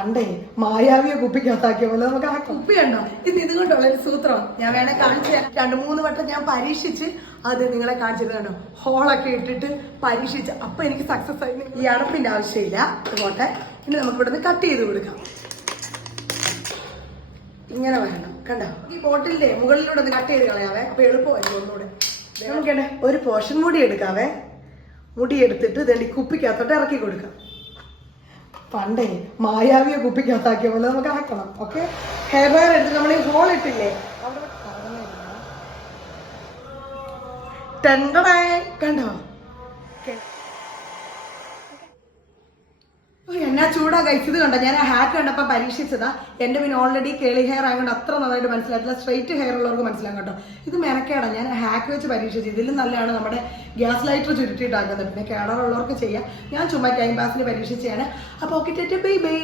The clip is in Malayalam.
പണ്ടേ മായാവിയെ കുപ്പിക്കകത്താക്കിയ പോലെ നമുക്ക് ആ കുപ്പി ഉണ്ടോ ഇതുകൊണ്ടുള്ള ഒരു സൂത്രം ഞാൻ വേണേ കാണിച്ചു തരാം. 2-3 വട്ടം ഞാൻ പരീക്ഷിച്ച് അത് നിങ്ങളെ കാണിച്ചത് കണ്ടോ. ഹോളൊക്കെ ഇട്ടിട്ട് പരീക്ഷിച്ച് അപ്പൊ എനിക്ക് സക്സസ് ആയി. ഈ അടപ്പിന്റെ ആവശ്യമില്ല. അതുകൊണ്ട് ഇനി നമുക്ക് ഇവിടുന്ന് കട്ട് ചെയ്ത് കൊടുക്കാം. ഇങ്ങനെ വേണം കണ്ടോ. ഈ ബോട്ടിലിന്റെ മുകളിലൂടെ ഒന്ന് കട്ട് ചെയ്ത് കളയാവേ. അപ്പൊ എളുപ്പമായിരിക്കും ഒന്നുകൂടെ. നമുക്കേ ഒരു പോർഷൻ മുടി എടുക്കാവേ. മുടി എടുത്തിട്ട് ഇതേണ്ടി കുപ്പിക്കകത്തോട്ട് ഇറക്കി കൊടുക്കാം. പണ്ടേ മായാവിയെ കുപ്പിക്കകത്താക്കിയ പോലെ നമുക്ക് ആക്കണം. ഓക്കെ, ഹെയർ വയർ എടുത്ത് നമ്മൾ ഈ ഹോൾ ഇട്ടില്ലേ അവിടെ കണ്ടോ. എന്നാ ചൂടാ കഴിച്ചത് കണ്ടോ. ഞാൻ ആ ഹാറ്റ് കണ്ടപ്പോൾ പരീക്ഷിച്ചതാ. എൻ്റെ പിന്നെ ഓൾറെഡി കേളി ഹെയർ ആയതുകൊണ്ട് അത്ര നന്നായിട്ട് മനസ്സിലായിട്ടില്ല. സ്ട്രെയിറ്റ് ഹെയർ ഉള്ളവർക്ക് മനസ്സിലാകും കേട്ടോ. ഇത് മെനക്കേടാ. ഞാൻ ഹാക്ക് വെച്ച് പരീക്ഷിച്ചു. ഇതിലും നല്ലതാണ് നമ്മുടെ ഗ്യാസ് ലൈറ്റർ ചുരുട്ടിയിട്ടാക്കുന്നത്. പിന്നെ കേടറുള്ളവർക്ക് ചെയ്യാം. ഞാൻ ചുമ്മാ ടൈം പാസിന് പരീക്ഷിച്ചാണ്. അപ്പോൾ ഓക്കെ, ബൈ ബൈ.